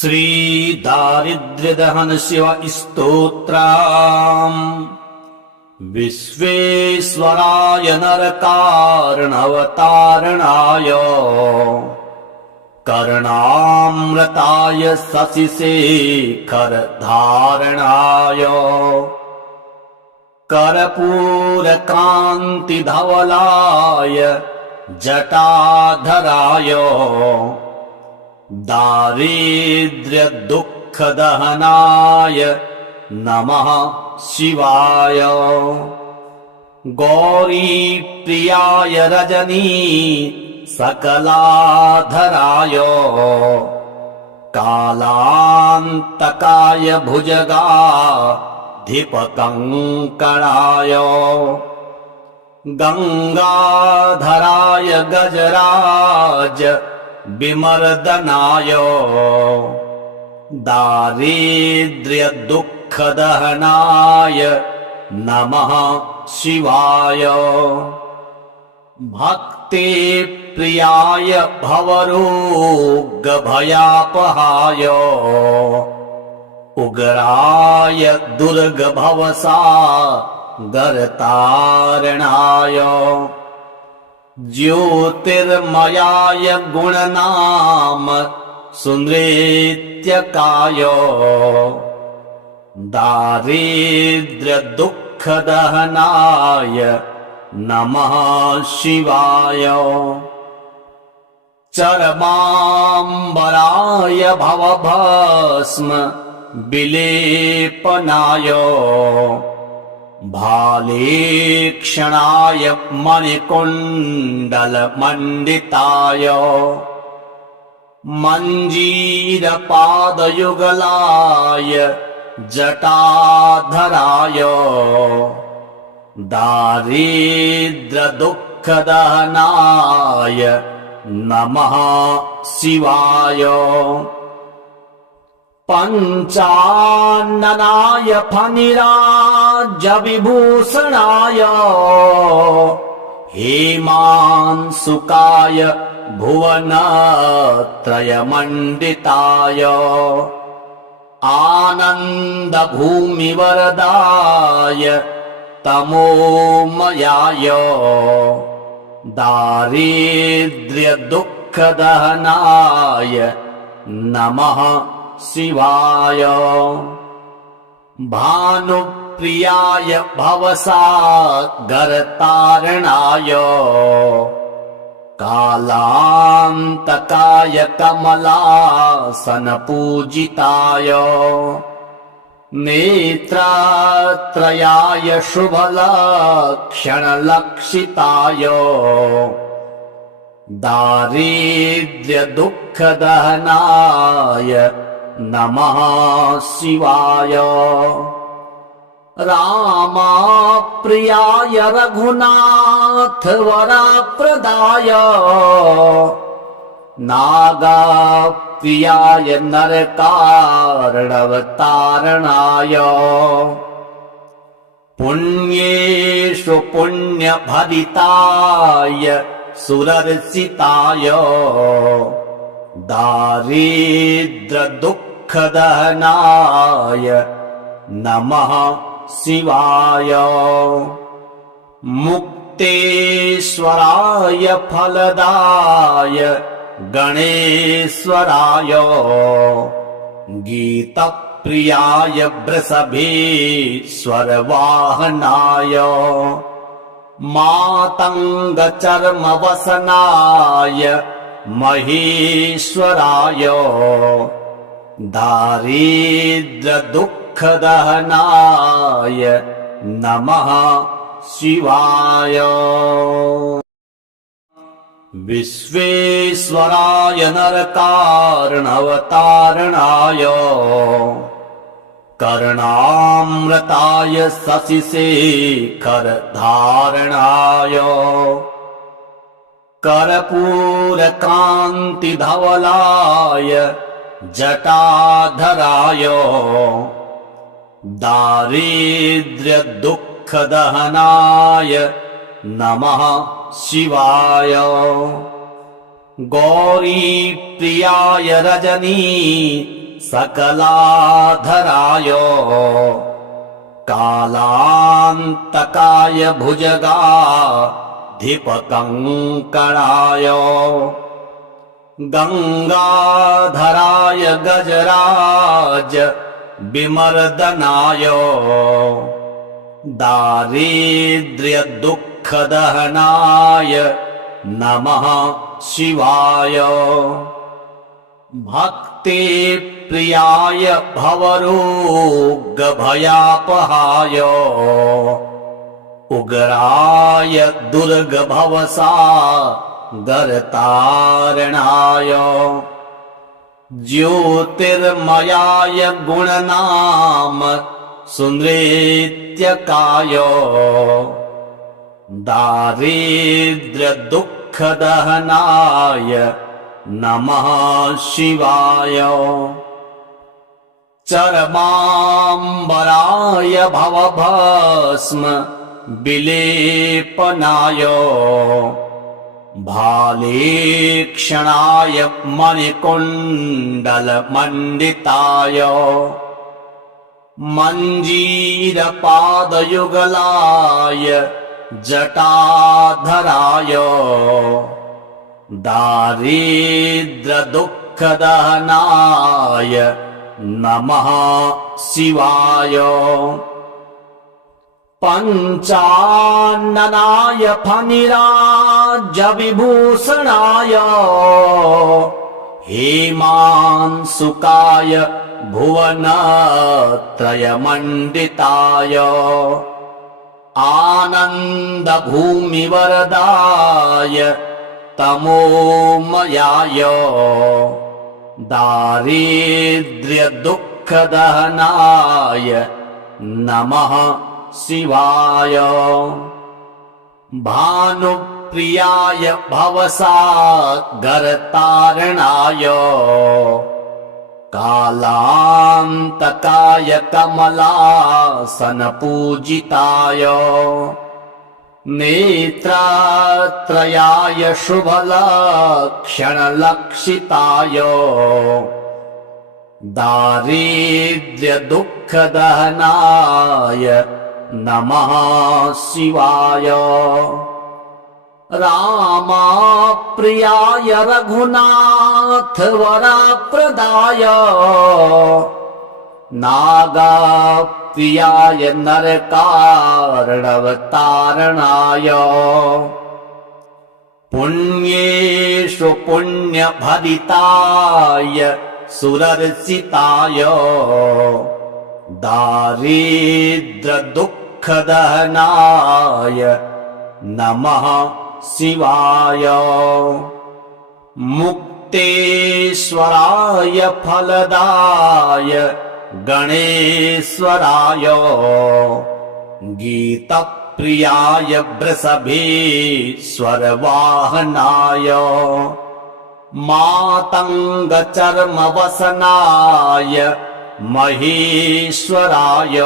श्री दारिद्र्यदहन शिव स्तोत्रम् विश्वेश्वराय नरकारणवतारणाय कर्णामृताय शशिशेखरधारणाय कर्पूरकान्तिधवलाय जटाधराय दारिद्र्यदुःखदहनाय नमः शिवाय। गौरीप्रियाय रजनी सकलाधराय कालान्तकाय भुजगाधिपकङ्कणाय गंगाधराय गजराज विमर्दनाय दारिद्र्यदुःखदहनाय नमः शिवाय। भक्तिप्रियाय भवरोगभयापहाय उग्राय दुर्गभवसागरतारणाय ज्योतिर्मयाय गुणनाम सुनृत्यकाय दारिद्र्यदुःखदहनाय नमः शिवाय। चर्माम्बराय भवभस्म विलेपनाय भालेक्षणाय मणिकुण्डलमण्डिताय मञ्जीरपादयुगलाय जटाधराय दारिद्र्यदुःखदहनाय नमः शिवाय। पञ्चाननाय फणिराजविभूषणाय हेमांशुकाय भुवनत्रयमण्डिताय आनन्दभूमिवरदाय तमोमयाय दारिद्र्यदुःखदहनाय नमः शिवाय। भानुप्रियाय भवसागरतारणाय कालान्तकाय कमलासनपूजिताय नेत्रत्रयाय शुभलक्षणलक्षिताय दारिद्र्यदुःखदहनाय नमः शिवाय। रामप्रियाय रघुनाथवरप्रदाय नागप्रियाय नरकारणवतारणाय पुण्येषु पुण्यभरिताय सुरर्चिताय दारिद्र्यदुःखदहनाय नमः शिवाय। मुक्तेश्वराय फलदाय गणेश्वराय गीतप्रियाय वृषभेश्वरवाहनाय मातङ्गचर्मवसनाय महेश्वराय दारिद्र्यदुःखदहनाय नमः शिवाय। विश्वेश्वराय नरकारणवतारणाय कर्णामृताय शशिशेखरधारणाय कर्पूरकान्तिधवलाय जटाधराय दारिद्र्यदुःखदहनाय नमः शिवाय। गौरीप्रियाय रजनी सकलाधराय कालान्तकाय भुजगाधिपकङ्कणाय गङ्गाधराय गजराज विमर्दनाय दारिद्र्यदुःखदहनाय नमः शिवाय भक्तिप्रियाय भवरोगभयापहाय उग्राय दुर्गभवसागरतारणाय ज्योतिर्मयाय गुणनाम सुनृत्यकाय दारिद्र्यदुःखदहनाय नमः शिवाय चर्माम्बराय भवभस्म विलेपनाय भालेक्षणाय मणिकुण्डलमण्डिताय मञ्जीरपादयुगलाय जटाधराय दारिद्र्यदुःखदहनाय नमः शिवाय पञ्चाननाय फणिराजविभूषणाय हेमांशुकाय भुवनत्रयमण्डिताय आनन्दभूमिवरदाय तमोमयाय दारिद्र्यदुःखदहनाय नमः शिवाय भानुप्रियाय भवसागरतारणाय कालान्तकाय कमलासनपूजिताय नेत्रत्रयाय शुभलक्षणलक्षिताय दारिद्र्यदुःखदहनाय नमः शिवाय रामप्रियाय रघुनाथवरप्रदाय नागप्रियाय नरकार्णवतारणाय पुण्येषु पुण्यभरिताय सुरर्चिताय दारिद्र्यदुःखदहनाय नमः शिवाय मुक्तेश्वराय फलदाय गणेश्वराय गीतप्रियाय वृषभेश्वरवाहनाय मातङ्गचर्मवसनाय महेश्वराय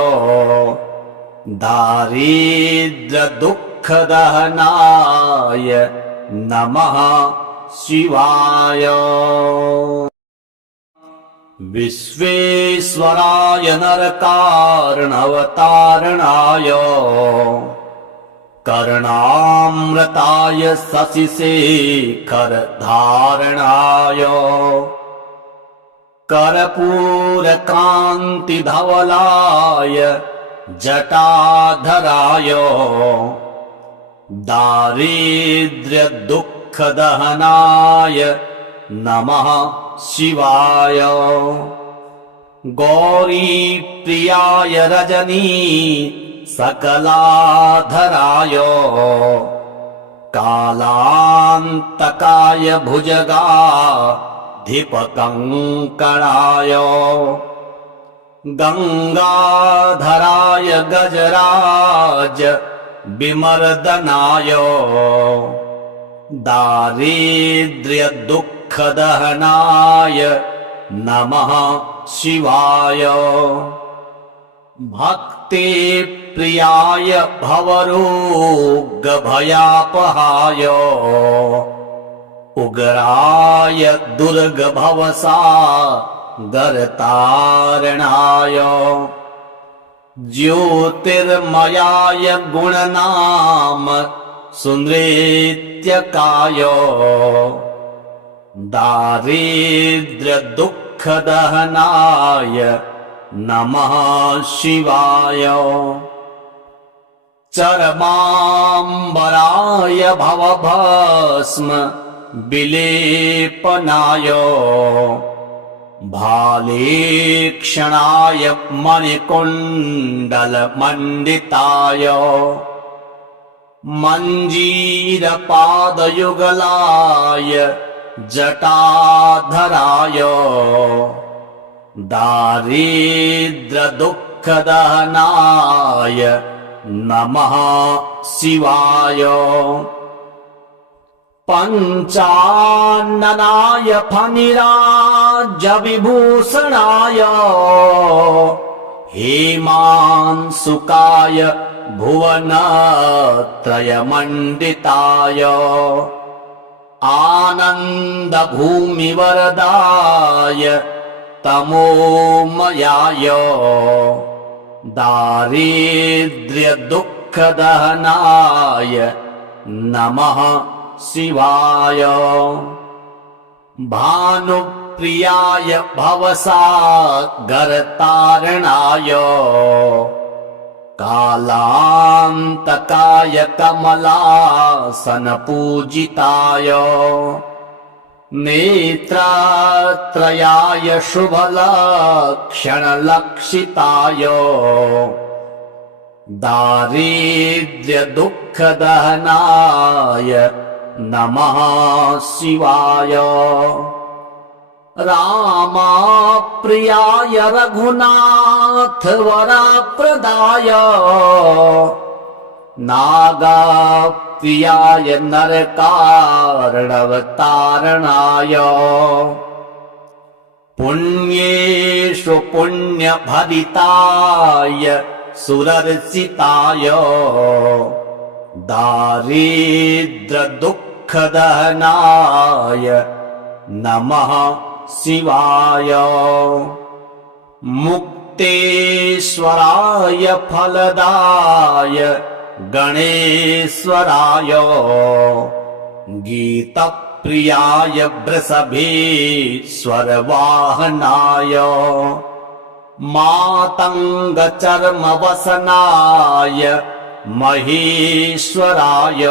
दारिद्र्यदुःखदहनाय नमः शिवाय विश्वेश्वराय नरकार्णवतारणाय कर्णामृताय शशिशेखरधारणाय कर्पूरकान्तिधवलाय जटाधराय दारिद्र्यदुःखदहनाय नमः शिवाय गौरीप्रियाय रजनी सकलाधराय कालान्तकाय भुजगाधिपकङ्कणाय गङ्गाधराय गजराज विमर्दनाय दारिद्र्यदुःखदहनाय नमः शिवाय भक्तिप्रियाय भवरोगभयापहाय उग्राय दुर्गभवसा गरतारणाय ज्योतिर्मयाय गुणनाम सुनृत्यकाय दारिद्र्य दुःखदहनाय नमः शिवाय चरमाम्बराय भवभस्म विलेपनाय भालेक्षणाय मणिकुण्डलमण्डिताय मञ्जीरपादयुगलाय जटाधराय दारिद्र्यदुःखदहनाय नमः शिवाय पञ्चाननाय फणिराजविभूषणाय हेमांशुकाय भुवनत्रयमण्डिताय आनन्दभूमिवरदाय तमोमयाय दारिद्र्यदुःखदहनाय नमः शिवाय भानुप्रियाय भवसागरतारणाय कालान्तकाय कमलासनपूजिताय नेत्रत्रयाय शुभलक्षणलक्षिताय दारिद्र्यदुःखदहनाय नमः शिवाय रामप्रियाय रघुनाथवरप्रदाय नागप्रियाय नरकार्णवतारणाय पुण्येषु पुण्यभरिताय सुरर्चिताय दारिद्र्यदुःखदहनाय नमः शिवाय मुक्तेश्वराय फलदाय गणेश्वराय गीतप्रियाय वृषभेश्वरवाहनाय मातङ्गचर्मवसनाय महेश्वराय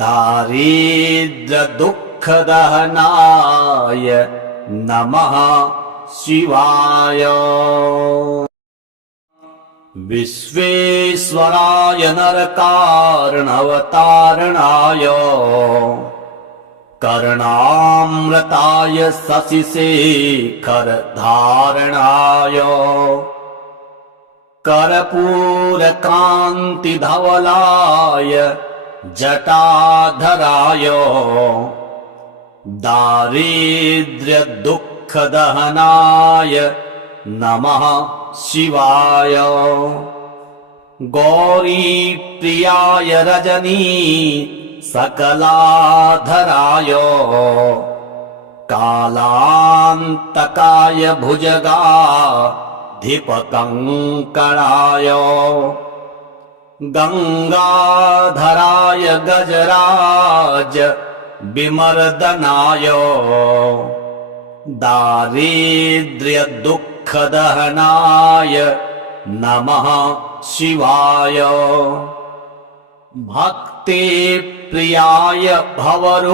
दारिद्र्यदुःखदहनाय नमः शिवाय विश्वेश्वराय नरकार्णवतारणाय कर्णामृताय शशिशेखरधारणाय कर्पूरकान्तिधवलाय जटाधराय दारिद्र्यदुःखदहनाय नमः शिवाय गौरीप्रियाय रजनी सकलाधराय कालान्तकाय भुजगाधिपकङ्कणाय गङ्गाधराय गजराज विमर्दनाय दारिद्र्यदुःखदहनाय नमः शिवाय भक्तिप्रियाय भवरोगभयापहाय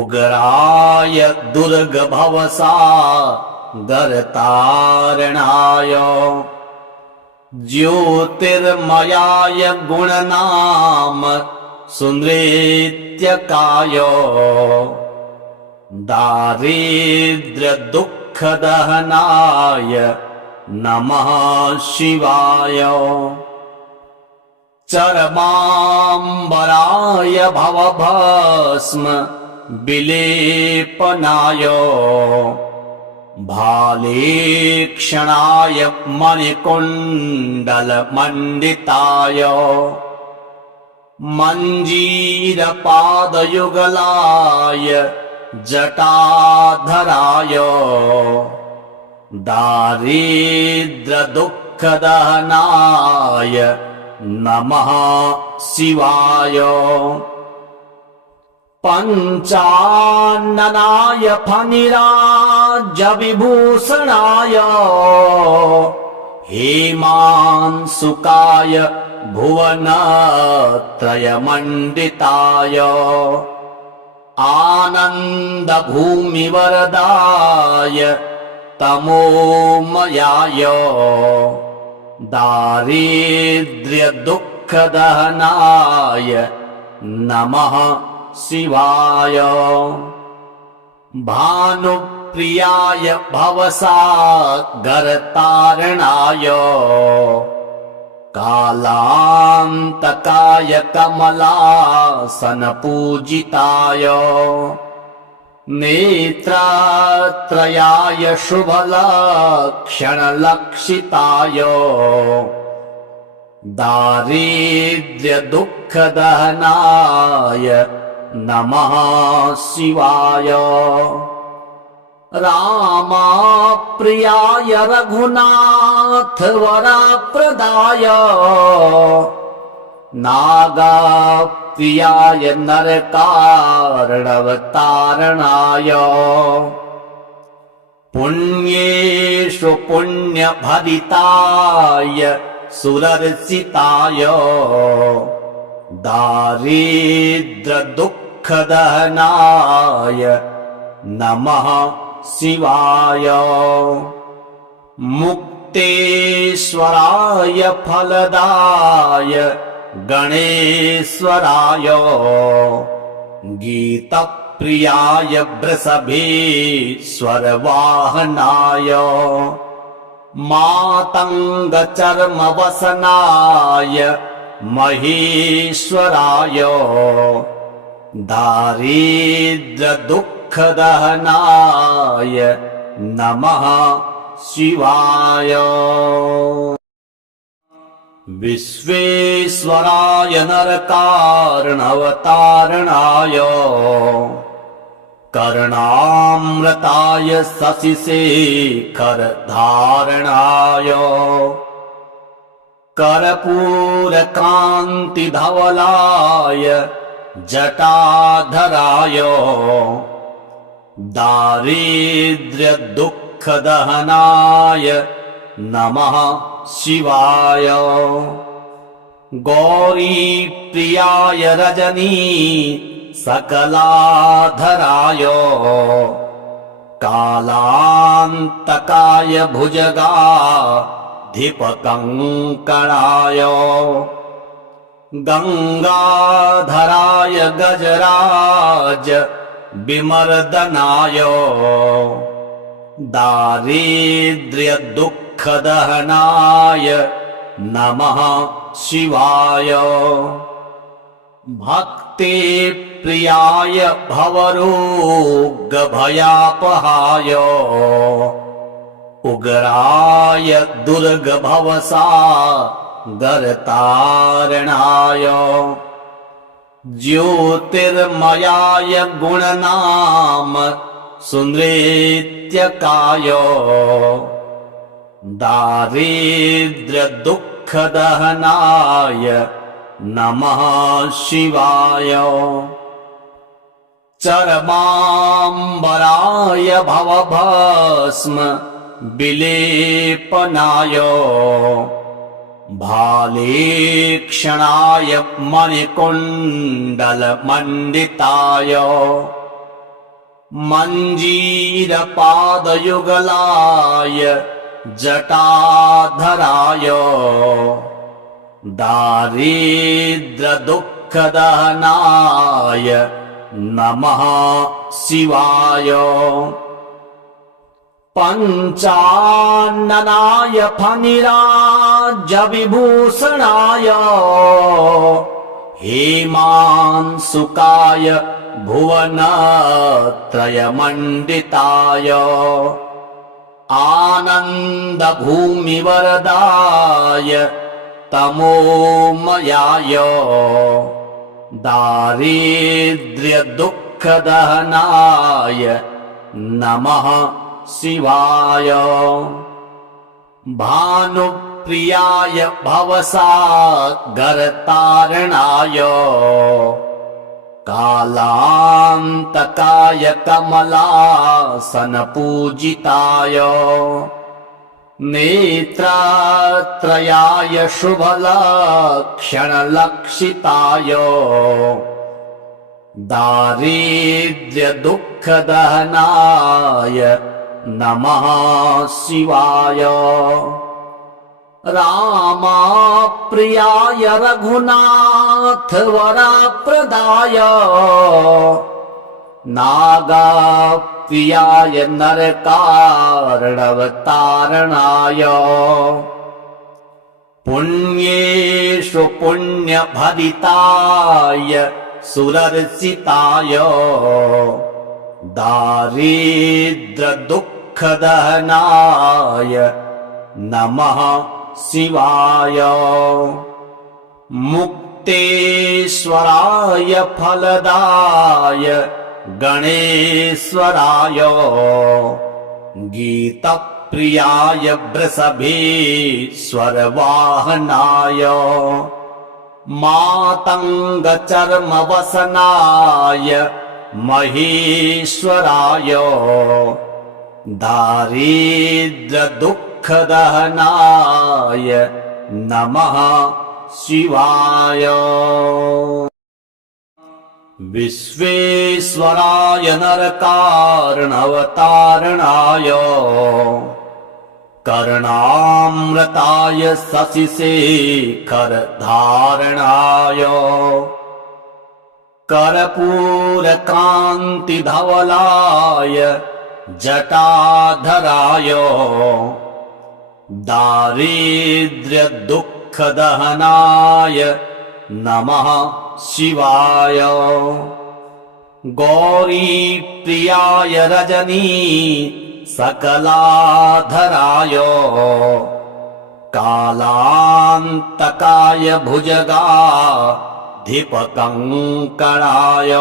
उग्राय दुर्गभवसागरतारणाय ज्योतिर्मयाय गुणनाम सुनृत्यकाय दारिद्र्यदुःखदहनाय नमः शिवाय चरमाम्बराय भवभस्म विलेपनाय भालेक्षणाय मणिकुण्डलमण्डिताय मञ्जीरपादयुगलाय जटाधराय दारिद्र्यदुःखदहनाय नमः शिवाय। पञ्चाननाय फणिराज्यविभूषणाय हेमांशुकाय भुवनत्रयमण्डिताय आनन्दभूमिवरदाय तमोमयाय दारिद्र्यदुःखदहनाय नमः शिवाय। भानुप्रियाय भवसागरतारणाय कालान्तकाय कमलासनपूजिताय नेत्रत्रयाय शुभलक्षणलक्षिताय दारिद्र्यदुःखदहनाय नमः शिवाय। रामप्रियाय रघुनाथवरप्रदाय नागप्रियाय नरकार्णवतारणाय पुण्येषु पुण्यभरिताय सुरर्चिताय दारिद्र्यदुःखदहनाय नमः शिवाय। मुक्तेश्वराय फलदाय गणेश्वराय गीतप्रियाय वृषभेश्वरवाहनाय मातङ्गचर्मवसनाय महेश्वराय दारिद्र्यदुःखदहनाय नमः शिवाय। विश्वेश्वराय नरकार्णवतारणाय कर्णामृताय शशिशेखरधारणाय कर्पूरकान्तिधवलाय जटाधराय दारिद्र्यदुःखदहनाय नमः शिवाय। गौरीप्रियाय रजनी सकलाधराय कालान्तकाय भुजगाधिपकङ्कणाय गङ्गाधराय गजराज विमर्दनाय दारिद्र्यदुःखदहनाय नमः शिवाय। भक्तिप्रियाय भवरोगभयापहाय उग्राय दुर्गभवसागरतारणाय ज्योतिर्मयाय गुणनाम सुनृत्यकाय दारिद्र्यदुःखदहनाय नमः शिवाय। चर्माम्बराय भवभस्म विलेपनाय भालेक्षणाय मणिकुण्डलमण्डिताय मञ्जीरपादयुगलाय जटाधराय दारिद्र्यदुःखदहनाय नमः शिवाय। पञ्चाननाय फणिराज्यविभूषणाय हेमांशुकाय भुवनत्रयमण्डिताय आनन्दभूमिवरदाय तमोमयाय दारिद्र्यदुःखदहनाय नमः शिवाय। भानुप्रियाय भवसागरतारणाय कालान्तकाय कमलासनपूजिताय नेत्रत्रयाय शुभलक्षणलक्षिताय दारिद्र्यदुःखदहनाय नमः शिवाय। रामप्रियाय रघुनाथवरप्रदाय नागप्रियाय नरकार्णवतारणाय पुण्येषु पुण्यभरिताय सुरर्चिताय दारिद्र्यदुःखदहनाय नमः शिवाय। मुक्तेश्वराय फलदाय गणेश्वराय गीतप्रियाय वृषभेश्वरवाहनाय मातङ्गचर्मवसनाय महेश्वराय दारिद्र्यदुःखदहनाय नमः शिवाय। विश्वेश्वराय नरकार्णवतारणाय कर्णामृताय शशिशेखरधारणाय कर्पूरकान्तिधवलाय जटाधराय दारिद्र्यदुःखदहनाय नमः शिवाय। गौरीप्रियाय रजनी सकलाधराय कालान्तकाय भुजगाधिपकङ्कणाय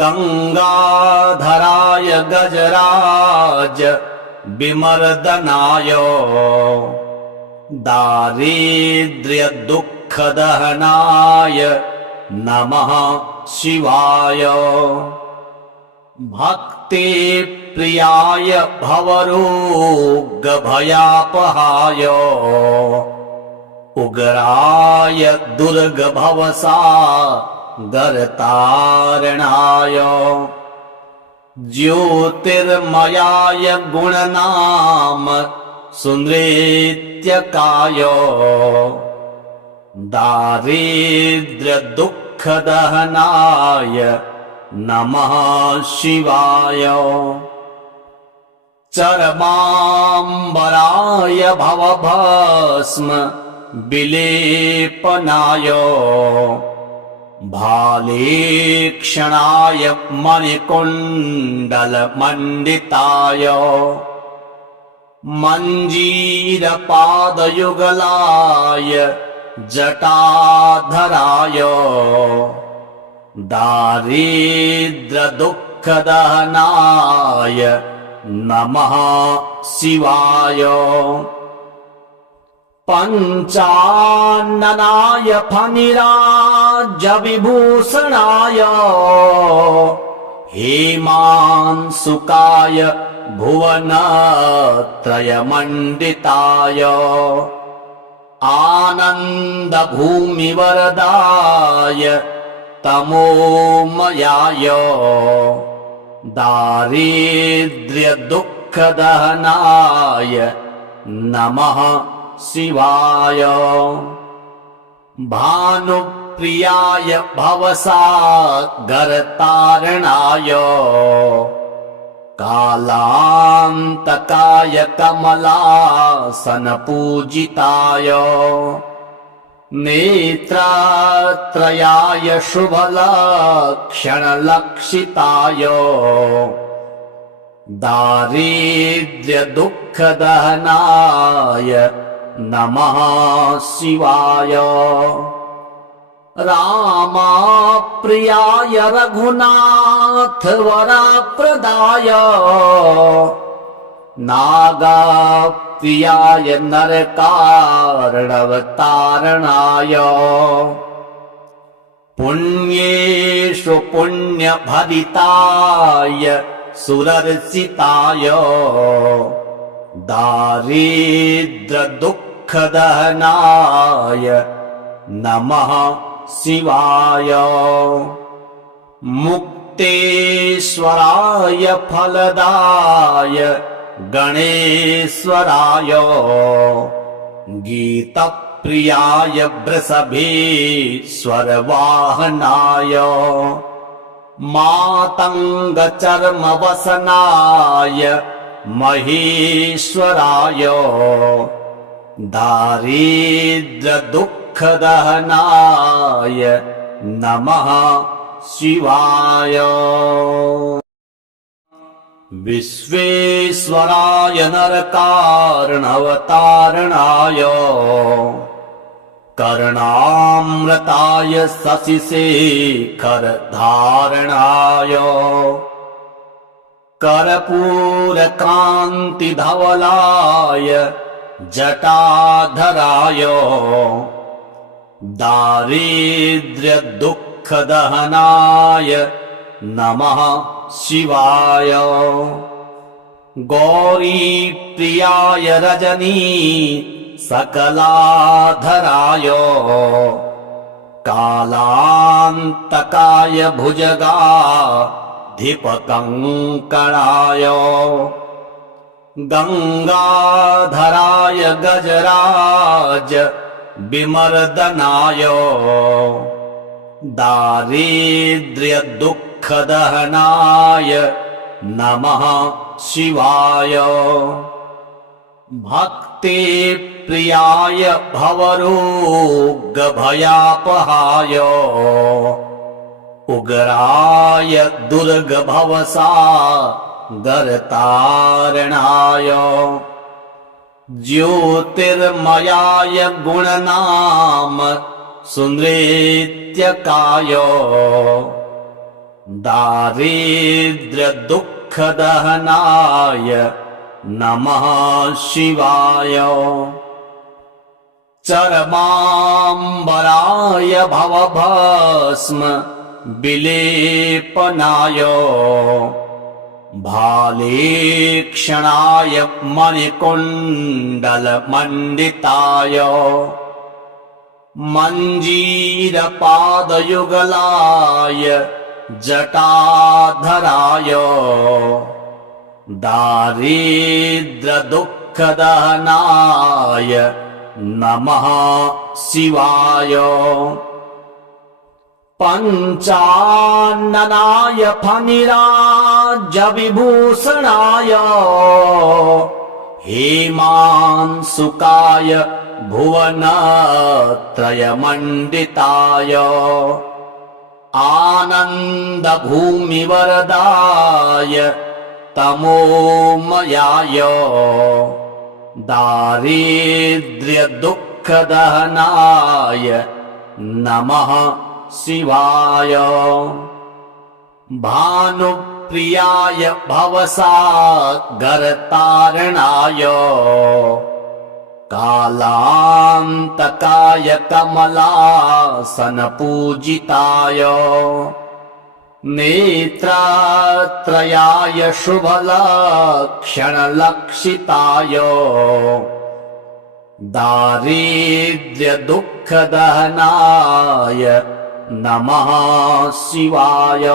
गङ्गाधराय गजराज विमर्दनाय दारिद्र्यदुःखदहनाय नमः शिवाय। भक्तिप्रियाय भवरोगभयापहाय उग्राय दुर्गभवसागरतारणाय ज्योतिर्मयाय गुणनाम सुनृत्यकाय दारिद्र्यदुःखदहनाय नमः शिवाय। चर्माम्बराय भवभस्म विलेपनाय भालेक्षणाय मणिकुण्डलमण्डिताय मञ्जीरपादयुगलाय जटाधराय दारिद्र्यदुःखदहनाय नमः शिवाय। पञ्चाननाय फणिराजविभूषणाय हेमांशुकाय भुवनत्रयमण्डिताय आनन्दभूमिवरदाय तमोमयाय दारिद्र्यदुःखदहनाय नमः शिवाय। भानुप्रियाय भवसागरतारणाय कालान्तकाय कमलासनपूजिताय नेत्रत्रयाय शुभलक्षणलक्षिताय दारिद्र्यदुःखदहनाय नमः शिवाय। रामाप्रियाय रघुनाथ वरप्रदाय नागप्रियाय नरकार्णवतारणाय पुण्येषु पुण्यभरिताय सुरर्चिताय दारिद्र्यदुःखदहनाय नमः शिवाय मुक्तेश्वराय फलदाय गणेश्वराय गीतप्रियाय वृषभेश्वरवाहनाय मातङ्गचर्मवसनाय महेश्वराय दारिद्र्यदुःखदहनाय नमः शिवाय विश्वेश्वराय नरकार्णवतारणाय कर्णामृताय शशिशेखरधारणाय कर्पूरकान्तिधवलाय जटाधराय दारिद्र्यदुःखदहनाय नमः शिवाय गौरीप्रियाय रजनी सकलाधराय कालान्तकाय भुजगाधिपकङ्कणाय गङ्गाधराय गजराज विमर्दनाय दारिद्र्यदुःखदहनाय नमः शिवाय भक्तिप्रियाय भवरोगभयापहाय उग्राय दुर्गभवसागरतारणाय ज्योतिर्मयाय गुणनाम सुनृत्यकाय दारिद्र्यदुःखदहनाय नमः शिवाय चर्माम्बराय भवभस्म विलेपनाय भालेक्षणाय मणिकुण्डलमण्डिताय मञ्जीरपादयुगलाय जटाधराय दारिद्र्यदुःखदहनाय नमः शिवाय पञ्चाननाय फणिराजविभूषणाय हेमांशुकाय भुवनत्रयमण्डिताय आनन्दभूमिवरदाय तमोमयाय दारिद्र्यदुःखदहनाय नमः शिवाय भानुप्रियाय भवसागरतारणाय कालान्तकाय कमलासनपूजिताय नेत्रत्रयाय शुभलक्षणलक्षिताय दारिद्र्यदुःखदहनाय नमः शिवाय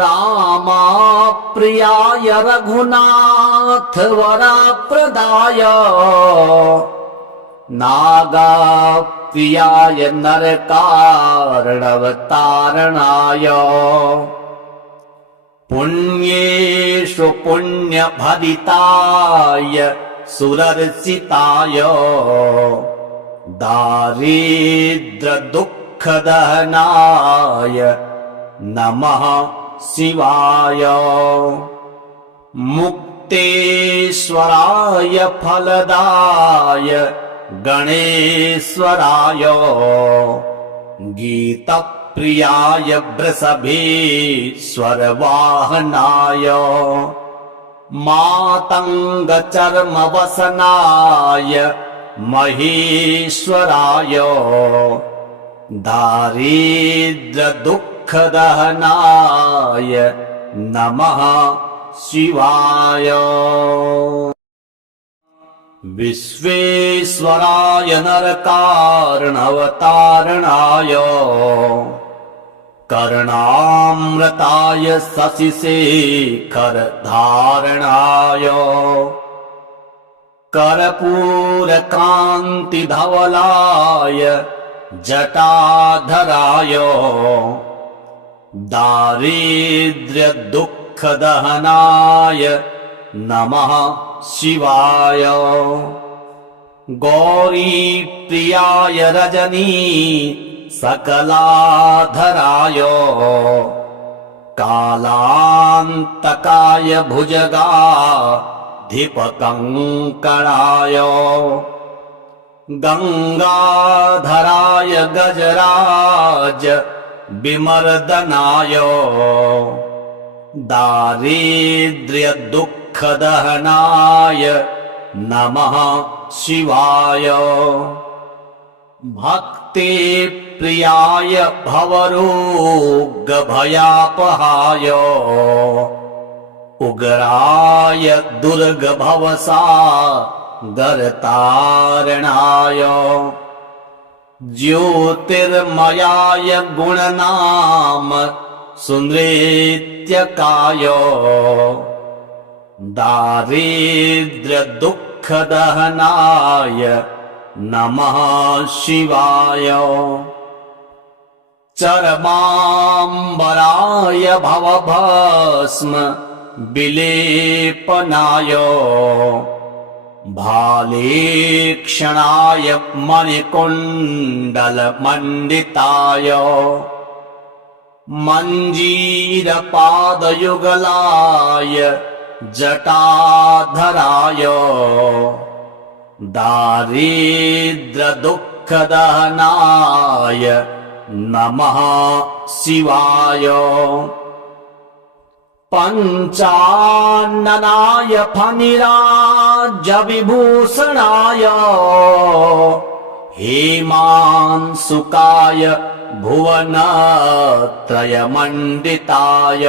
रामाप्रियाय रघुनाथ वरप्रदाय नागप्रियाय नरकार्णवतारणाय पुण्येषु पुण्यभरिताय सुरर्चिताय दारिद्र्यदुःखदहनाय नमः शिवाय मुक्तेश्वराय फलदाय गणेश्वराय गीतप्रियाय वृषभेश्वरवाहनाय मातङ्गचर्मवसनाय महेश्वराय दारिद्र्यदुःखदहनाय नमः शिवाय। विश्वेश्वराय नरकारणवतारणाय कर्णामृताय शशिशेखरधारणाय कर्पूरकान्तिधवलाय जटाधराय दारिद्र्यदुःखदहनाय नमः शिवाय। गौरीप्रियाय रजनी सकलाधराय कालान्तकाय भुजगाधिपकङ्कणाय गङ्गाधराय गजराज विमर्दनाय दारिद्र्यदुःखदहनाय नमः शिवाय। भक्तिप्रियाय भवरोगभयापहाय उग्राय दुर्गभवसागरतारणाय ज्योतिर्मयाय गुणनाम सुनृत्यकाय दारिद्र्यदुःखदहनाय नमः शिवाय। चर्माम्बराय भवभस्म विलेपनाय भालेक्षणाय मणिकुण्डलमण्डिताय मञ्जीरपादयुगलाय जटाधराय दारिद्र्यदुःखदहनाय नमः शिवाय। पञ्चाननाय फणिराजविभूषणाय हेमांशुकाय भुवनत्रयमण्डिताय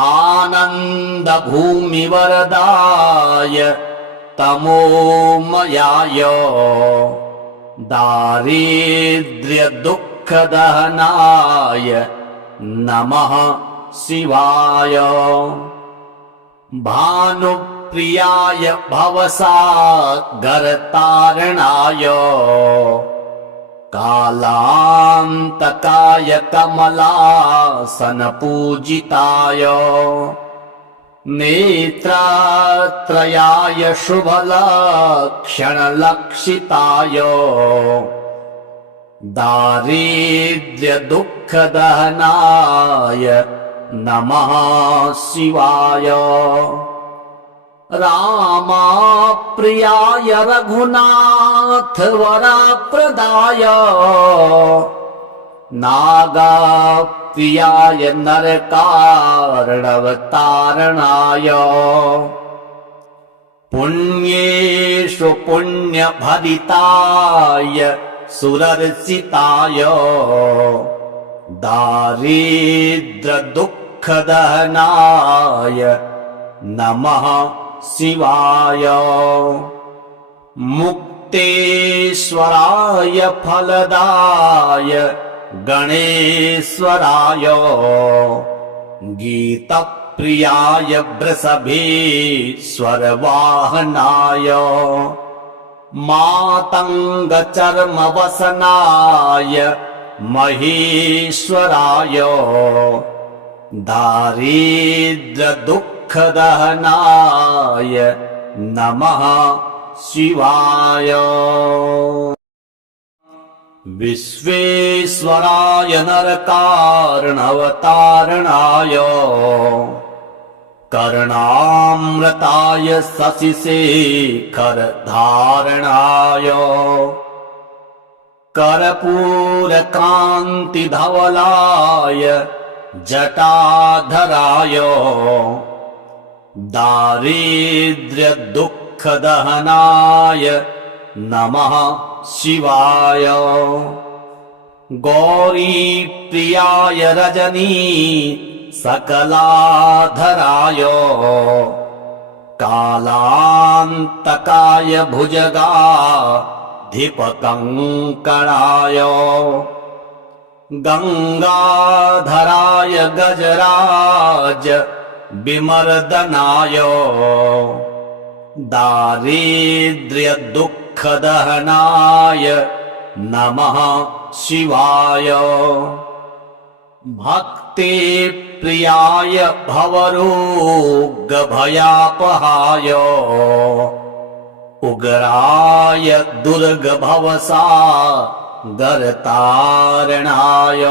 आनन्दभूमिवरदाय तमोमयाय दारिद्र्यदुःखदहनाय नमः शिवाय। भानुप्रियाय भवसागरतारणाय कालान्तकाय कमलासनपूजिताय नेत्रत्रयाय शुभलक्षणलक्षिताय दारिद्र्यदुःखदहनाय नमः शिवाय। रामप्रियाय रघुनाथवरप्रदाय नागप्रियाय नरकारणवतारणाय पुण्येषु पुण्यभरिताय सुरर्चिताय दारिद्र्यदुःखदहनाय नमः शिवाय। मुक्तेश्वराय फलदाय गणेश्वराय गीतप्रियाय वृषभेश्वरवाहनाय मातङ्गचर्मवसनाय महेश्वराय दारिद्र्यदुःखदहनाय नमः शिवाय। विश्वेश्वराय नरकारणवतारणाय कर्णामृताय शशिशेखरधारणाय कर्पूरकान्तिधवलाय जटाधराय दारिद्र्यदुःखदहनाय नमः शिवाय गौरीप्रियाय रजनी सकलाधराय कालान्तकाय भुजगाधिपकङ्कणाय गङ्गाधराय गजराज विमर्दनाय दारिद्र्यदुःखदहनाय नमः शिवाय भक्तिप्रियाय भवरोगभयापहाय उग्राय दुर्गभवसागरतारणाय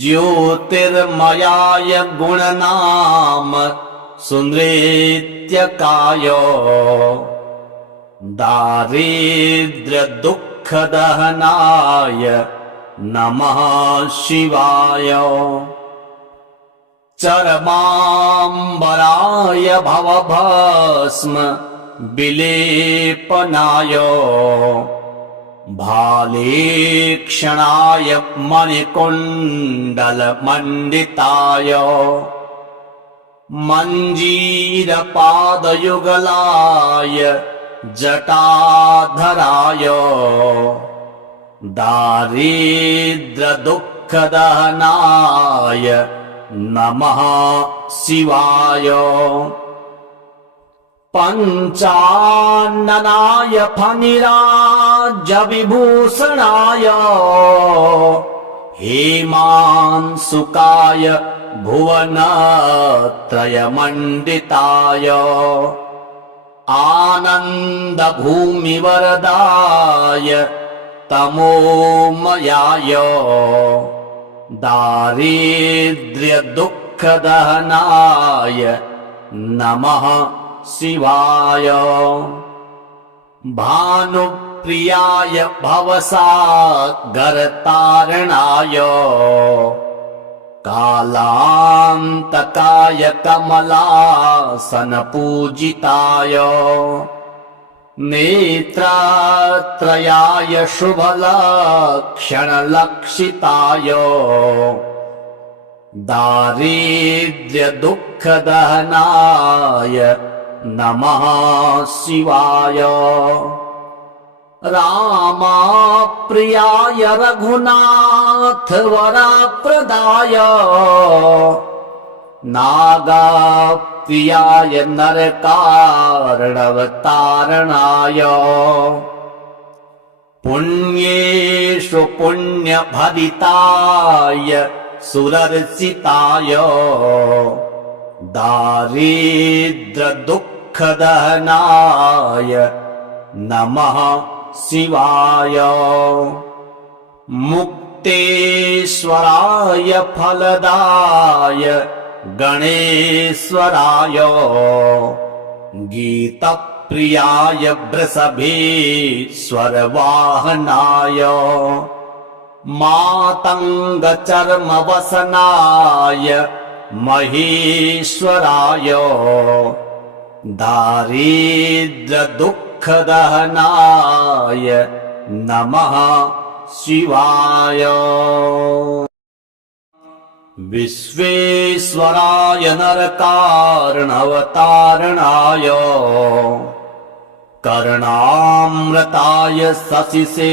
ज्योतिर्मयाय गुणनाम सुनृत्यकाय दारिद्र्यदुःखदहनाय नमः शिवाय चर्माम्बराय भवभस्म विलेपनाय भालेक्षणाय मणिकुण्डलमण्डिताय मञ्जीरपादयुगलाय जटाधराय दारिद्र्यदुःखदहनाय नमः शिवाय पञ्चाननाय फणिराजविभूषणाय हेमांशुकाय भुवनत्रयमण्डिताय आनन्दभूमिवरदाय तमोमयाय दारिद्र्यदुःखदहनाय नमः शिवाय भानुप्रियाय भवसागरतारणाय कालान्तकाय कमलासनपूजिताय नेत्रत्रयाय शुभलक्षणलक्षिताय दारिद्र्यदुःखदहनाय नमः शिवाय रामप्रियाय रघुनाथवरप्रदाय नागप्रियाय नरकार्णवतारणाय पुण्येषु पुण्यभरिताय सुरर्चिताय दारिद्र्यदुःखदहनाय नमः शिवाय मुक्तेश्वराय फलदाय गणेश्वराय गीतप्रियाय वृषभेश्वरवाहनाय मातङ्गचर्मवसनाय महेश्वराय दारिद्र्यदुःखदहनाय नमः शिवाय विश्वेश्वराय नरकार्णवतारणाय कर्णामृताय शशिशेखरधारणाय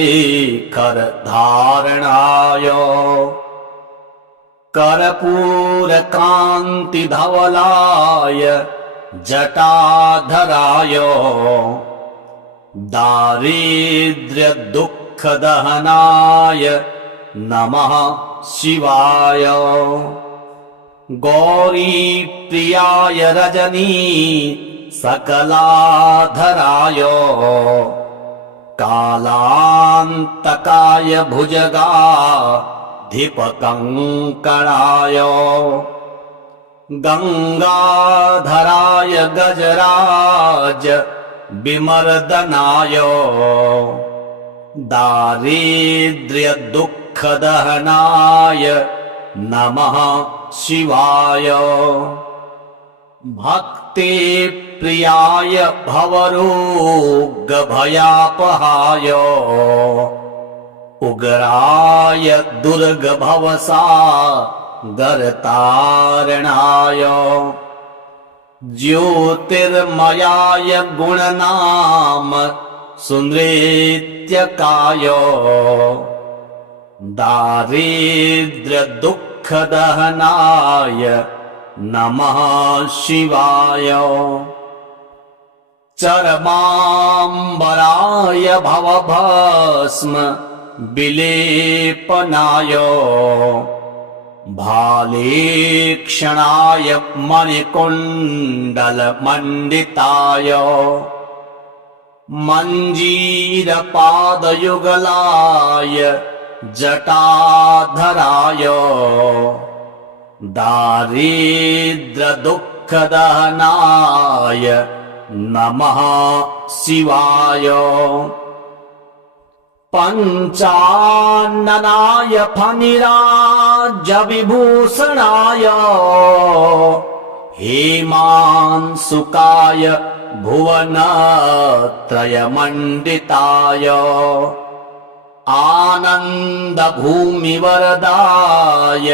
कर्पूरकान्तिधवलाय जटाधराय दारिद्र्यदुःखदहनाय नमः शिवाय गौरीप्रियाय रजनी सकलाधराय कालान्तकाय भुजगाधिपकङ्कणाय गंगाधराय गजराज विमर्दनाय दारिद्र्य दुःख दहनाय नमः शिवाय। भक्ति प्रियाय भवरोग भयापहाय उग्राय दुर्ग भवसागरतारणाय ज्योतिर्मयाय गुणनाम सुनृत्यकाय दारिद्र्य दुःख दहनाय नमः शिवाय। चर्माम्बराय भवभस्म विलेपनाय भालेक्षणाय मणिकुण्डलमण्डिताय मञ्जीरपादयुगलाय जटाधराय दारिद्र्य दुःख दहनाय नमः शिवाय। पंचाननाय फणिराज्य विभूषणाय हेमांशुकाय भुवनत्रयमण्डिताय आनन्द भूमिवरदाय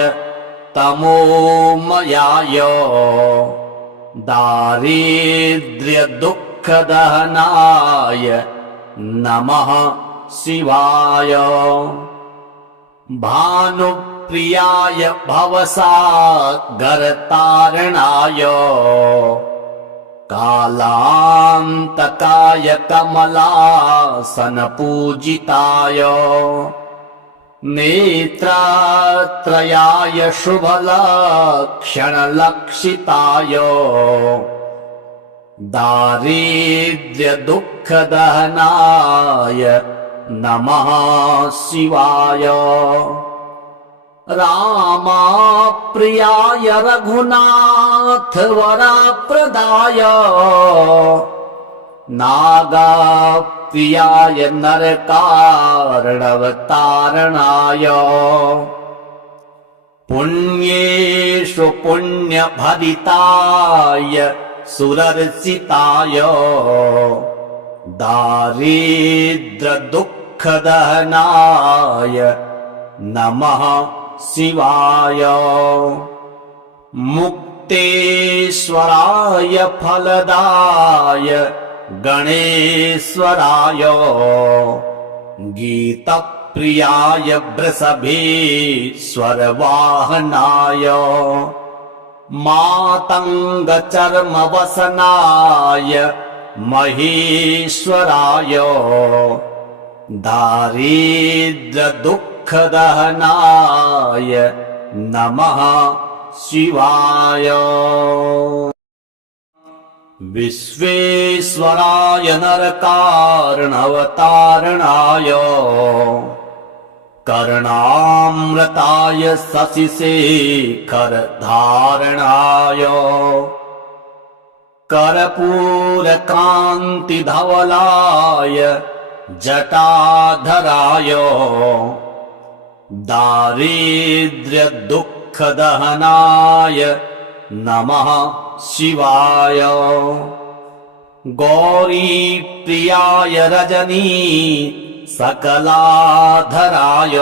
तमोमयाय दारिद्र्य दुःख दहनाय नमः शिवाय। भानुप्रियाय भवसागरतारणाय कालान्तकाय कमलासनपूजिताय नेत्रत्रयाय शुभलक्षणलक्षिताय दारिद्र्य दुःख दहनाय नमः शिवाय। रामप्रियाय रघुनाथ वरप्रदाय नागप्रियाय नरकार्णवतारणाय पुण्येषु पुण्यभरिताय सुरर्चिताय दारिद्र्य दुःख दहनाय नमः शिवाय। मुक्तेश्वराय फलदाय गणेश्वराय गीतप्रियाय वृषभेश्वरवाहनाय मातङ्गचर्मवसनाय महेश्वराय दारिद्र्य दुःख दहनाय नमः शिवाय। विश्वेश्वराय नरकार्णवतारणाय कर्णामृताय शशिशेखरधारणाय कर्पूरकान्तिधवलाय जटाधराय दारिद्र्य दुःख दहनाय नमः शिवाय। गौरी प्रियाय रजनी सकलाधराय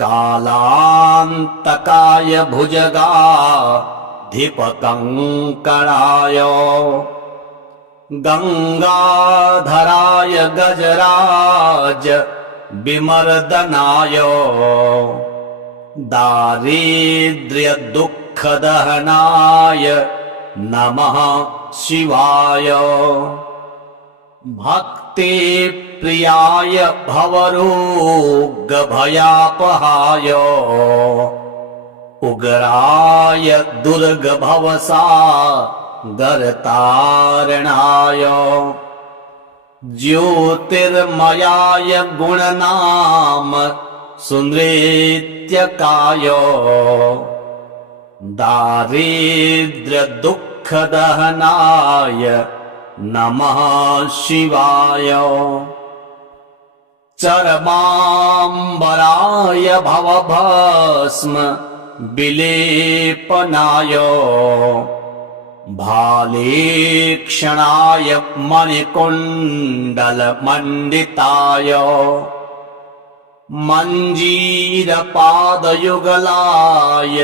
कालान्तकाय भुजगाधिपकङ्कणाय गंगाधराय गजराज विमर्दनाय दारिद्र्य दुःख दहनाय नमः शिवाय। भक्ति प्रियाय भवरोग भयापहाय उग्राय दुर्ग भवसागरतारणाय ज्योतिर्मयाय गुणनाम सुनृत्यकाय दारिद्र्यदुःखदहनाय नमः शिवाय। चर्माम्बराय भवभस्म विलेपनाय भालेक्षणाय मणिकुण्डलमण्डिताय मञ्जीरपादयुगलाय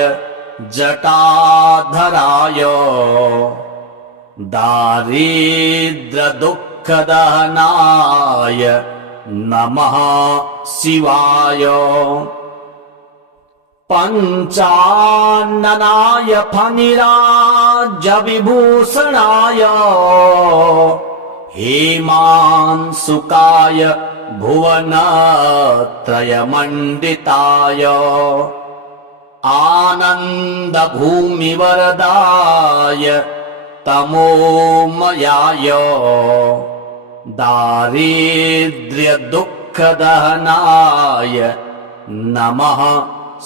जटाधराय दारिद्र्यदुःखदहनाय नमः शिवाय। पञ्चाननाय फणिराज्यविभूषणाय हेमांशुकाय भुवनत्रयमण्डिताय आनन्दभूमिवरदाय तमोमयाय दारिद्र्यदुःखदहनाय नमः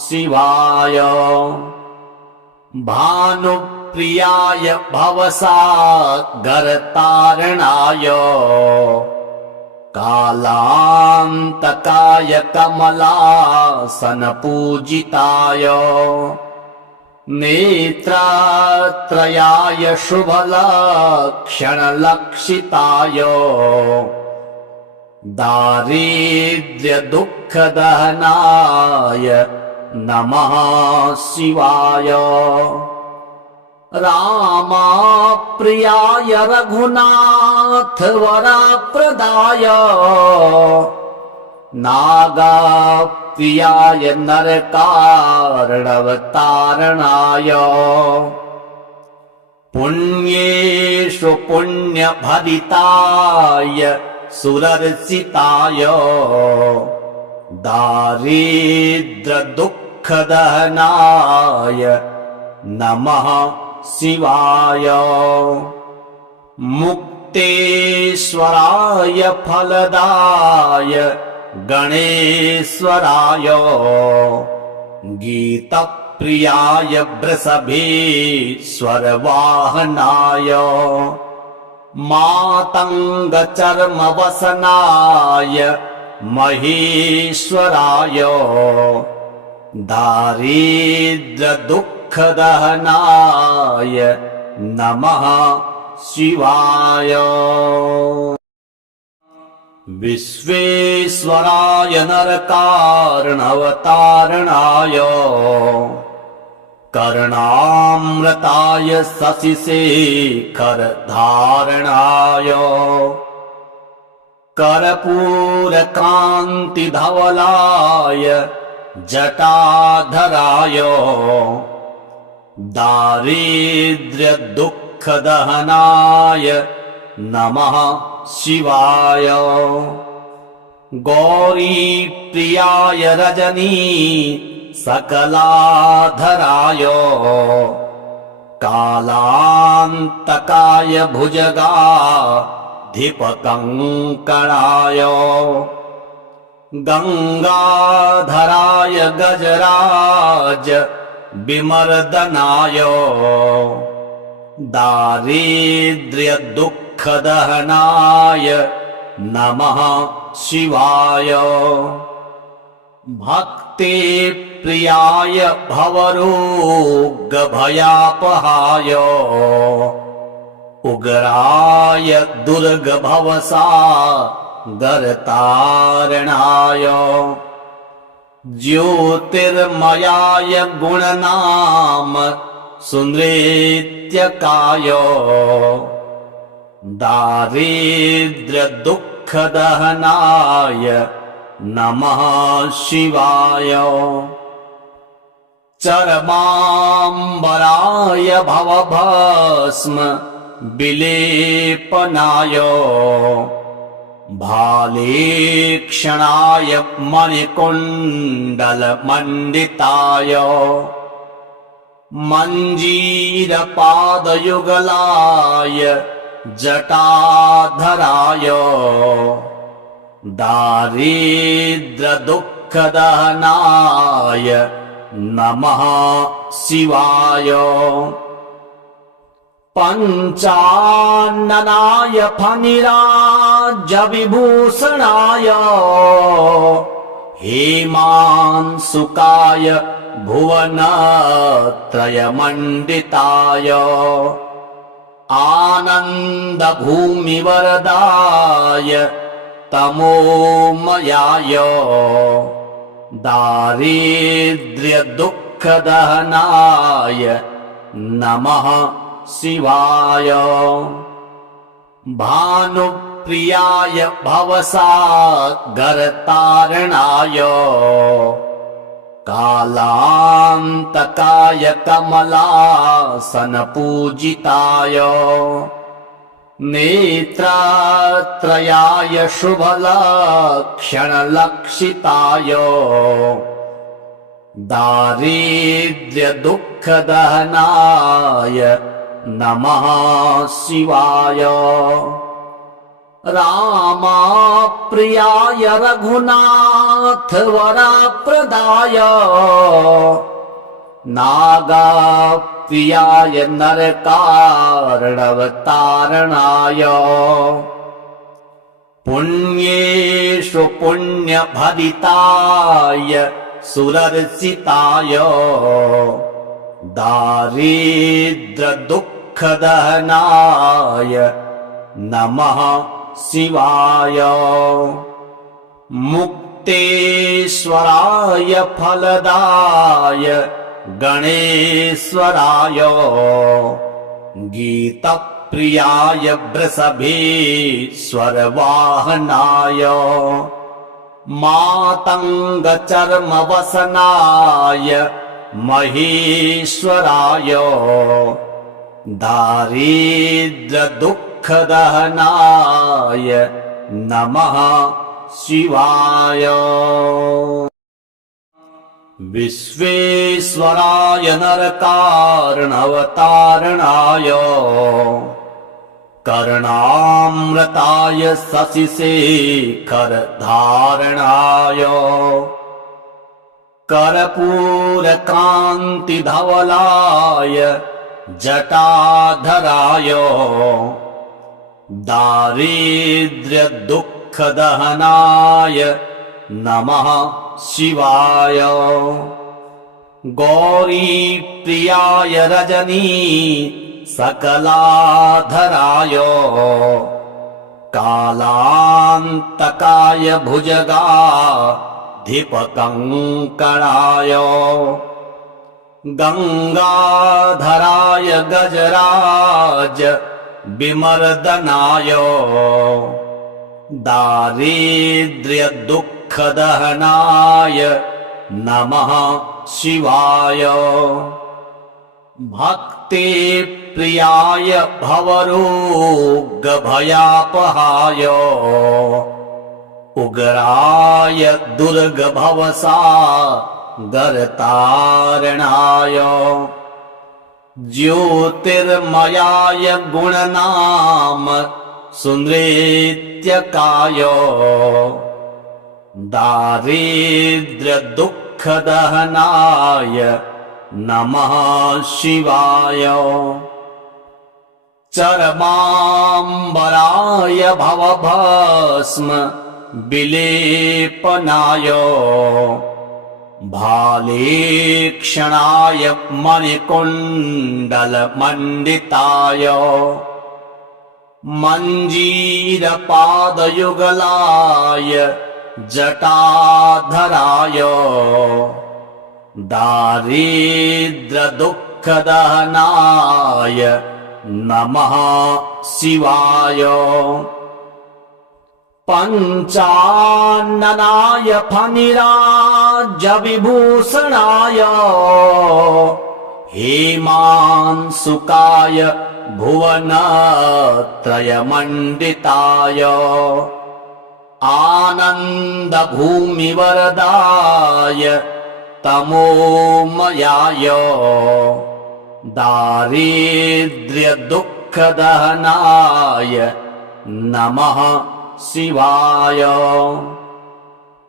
शिवाय। भानुप्रियाय भवसागरतारणाय कालान्तकाय कमलासनपूजिताय नेत्रत्रयाय शुभलक्षणलक्षिताय दारिद्र्यदुःखदहनाय नमः शिवाय। रामप्रियाय रघुनाथवरप्रदाय नागप्रियाय नरकार्णवतारणाय पुण्येषु पुण्यभरिताय सुरर्चिताय दारिद्र्यदुःखदहनाय नमः शिवाय। मुक्तेश्वराय फलदाय गणेश्वराय गीतप्रियाय वृषभेश्वरवाहनाय मातङ्गचर्मवसनाय महेश्वराय दारिद्र्यदुःखदहनाय नमः शिवाय। विश्वेश्वराय नरकार्णवतारणाय कर्णामृताय शशिशेखरधारणाय कर्पूरकान्तिधवलाय जटाधराय दारिद्र्यदुःखदहनाय नमः शिवाय। गौरीप्रियाय रजनी सकलाधराय कालान्तकाय भुजगाधिपकङ्कणाय गङ्गाधराय गजराज विमर्दनाय दारिद्र्यदुःखदहनाय नमः शिवाय। भक्तिप्रियाय भवरोगभयापहाय उग्राय दुर्गभवसागरतारणाय ज्योतिर्मयाय गुणनाम सुनृत्यकाय दारिद्र्यदुःखदहनाय नमः शिवाय। चर्माम्बराय भवभस्म विलेपनाय भालेक्षणाय मणिकुण्डलमण्डिताय मञ्जीरपादयुगलाय जटाधराय दारिद्र्यदुःखदहनाय नमः शिवाय पञ्चाननाय फणिराज्यविभूषणाय हेमांशुकाय भुवनत्रयमण्डिताय आनन्दभूमिवरदाय तमोमयाय दारिद्र्यदुःखदहनाय नमः शिवाय भानुप्रियाय भवसागरतारणाय कालान्तकाय कमलासनपूजिताय नेत्रत्रयाय शुभलक्षणलक्षिताय दारिद्र्यदुःखदहनाय नमः शिवाय रामप्रियाय रघुनाथवरप्रदाय नागप्रियाय नरकार्णवतारणाय पुण्येषु पुण्यभरिताय सुरर्चिताय दारिद्र्यदुःखदहनाय नमः शिवाय मुक्तेश्वराय फलदाय गणेश्वराय गीतप्रियाय वृषभेश्वरवाहनाय मातङ्गचर्मवसनाय महेश्वराय दारिद्र्यदुःखदहनाय नमः शिवाय विश्वेश्वराय नरकार्णवतारणाय कर्णामृताय शशिशेखरधारणाय कर्पूरकान्तिधवलाय जटाधराय दारिद्र्यदुःखदहनाय नमः शिवाय गौरीप्रियाय रजनी सकलाधराय कालान्तकाय भुजगाधिपकङ्कणाय गङ्गाधराय गजराज विमर्दनाय दारिद्र्यदुःखदहनाय नमः शिवाय भक्तिप्रियाय भवरोगभयापहाय उग्राय दुर्गभवसागरतारणाय ज्योतिर्मयाय गुणनाम सुनृत्यकाय दारिद्र्यदुःखदहनाय नमः शिवाय चर्माम्बराय भवभस्म विलेपनाय भालेक्षणाय मणिकुण्डलमण्डिताय मञ्जीरपादयुगलाय जटाधराय दारिद्र्यदुःखदहनाय नमः शिवाय पञ्चाननाय फणिराज्यविभूषणाय हेमांशुकाय भुवनत्रयमण्डिताय आनन्दभूमिवरदाय तमोमयाय दारिद्र्यदुःखदहनाय नमः शिवाय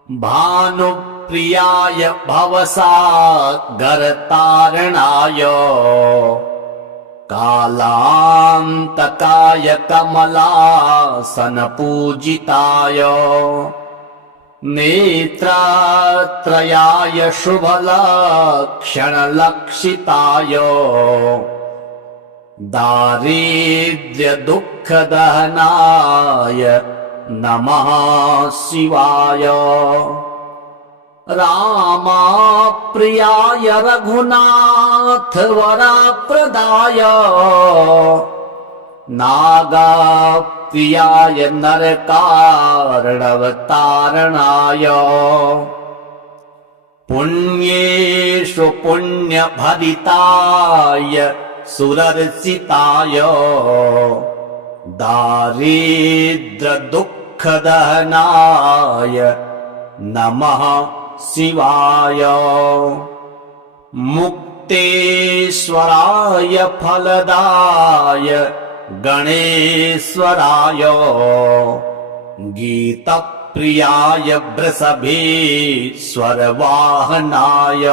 भानुप्रियाय प्रियाय भवसागरतारणाय कालांतकाय कमलासनपूजिताय नेत्रत्रयाय शुभलक्षणलक्षिताय दारिद्र्यदुःखदहनाय नमः शिवाय रामप्रियाय रघुनाथवरप्रदाय नागप्रियाय नरकार्णवतारणाय पुण्येषु पुण्यभरिताय सुरर्चिताय दारिद्र्यदुःखदहनाय नमः शिवाय मुक्तेश्वराय फलदाय गणेश्वराय गीतप्रियाय वृषभेश्वरवाहनाय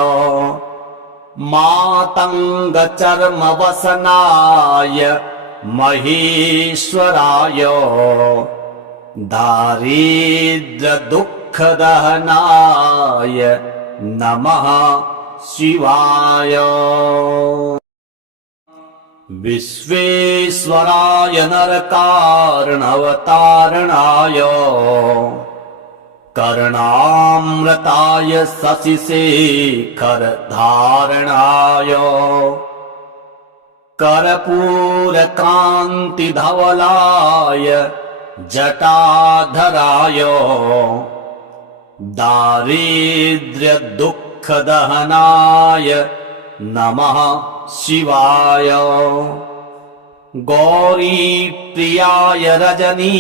मातङ्गचर्मवसनाय महेश्वराय दारिद्र्यदुःखदहनाय नमः शिवाय विश्वेश्वराय नरकार्णवतारणाय कर्णामृताय शशिशेखरधारणाय कर्पूरकान्तिधवलाय जटाधराय दारिद्र्यदुःखदहनाय नमः शिवाय गौरीप्रियाय रजनी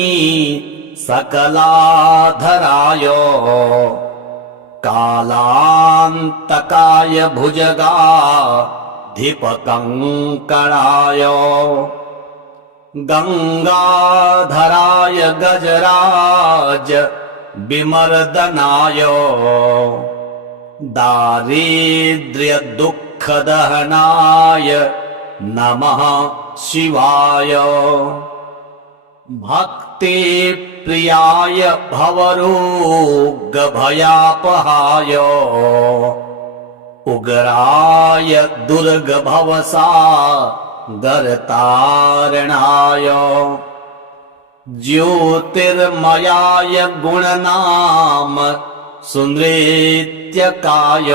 सकलाधराय कालांतकाय भुजगाधिपकङ्कणाय गंगाधराय गजराज विमर्दनाय दारिद्र्यदुःखदहनाय नमः शिवाय भक्तिप्रियाय भवरोगभयापहाय उग्राय दुर्गभवसागरतारणाय ज्योतिर्मयाय गुणनाम सुनृत्यकाय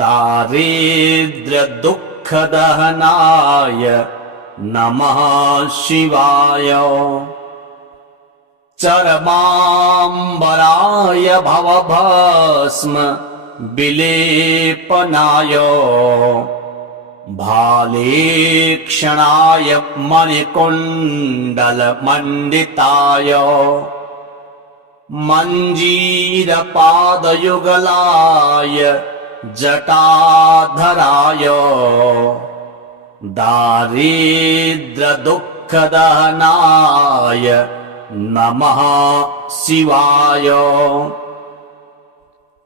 दारिद्र्यदुःखदहनाय नमः शिवाय चर्माम्बराय भवभस्म विलेपनाय भालेक्षणाय मणिकुण्डलमण्डिताय मञ्जीरपादयुगलाय जटाधराय दारिद्र्यदुःखदहनाय नमः शिवाय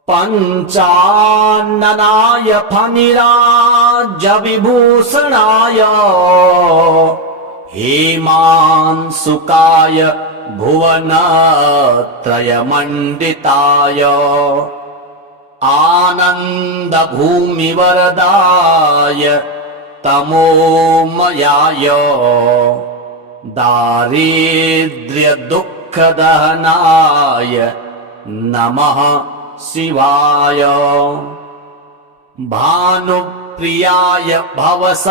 पञ्चाननाय फणिराजविभूषणाय हेमांशुकाय भुवनत्रयमण्डिताय आनन्दभूमिवरदाय तमोमयाय दारिद्र्यदुःखदहनाय नमः शिवाय भानुप्रियाय भवसागरतारणाय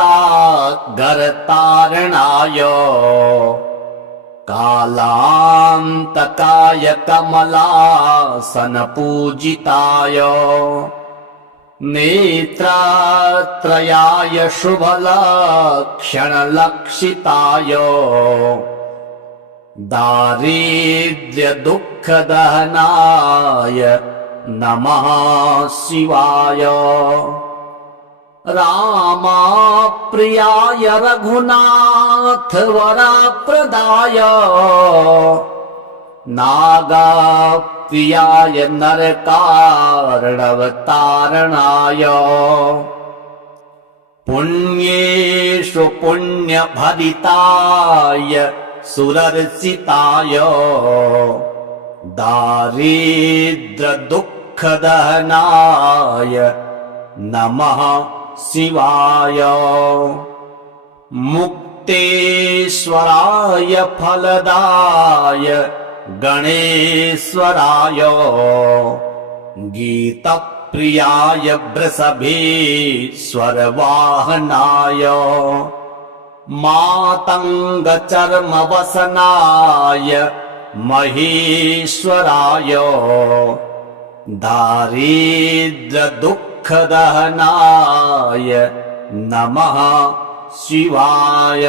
कालांतकाय कमलासनपूजिताय नेत्रत्रयाय शुभलक्षणलक्षिताय दारिद्र्यदुःखदहनाय नमः शिवाय रामप्रियाय रघुनाथवरप्रदाय नागप्रियाय प्रियाय नरकार्णवतारणाय पुण्येषु पुण्यभरिताय सुरर्चिताय दारिद्र्यदुःखदहनाय नमः शिवाय मुक्तेश्वराय फलदाय गणेश्वराय गीतप्रियाय वृषभेश्वरवाहनाय मातङ्गचर्मवसनाय महेश्वराय दारिद्र्यदुःखदहनाय नमः शिवाय।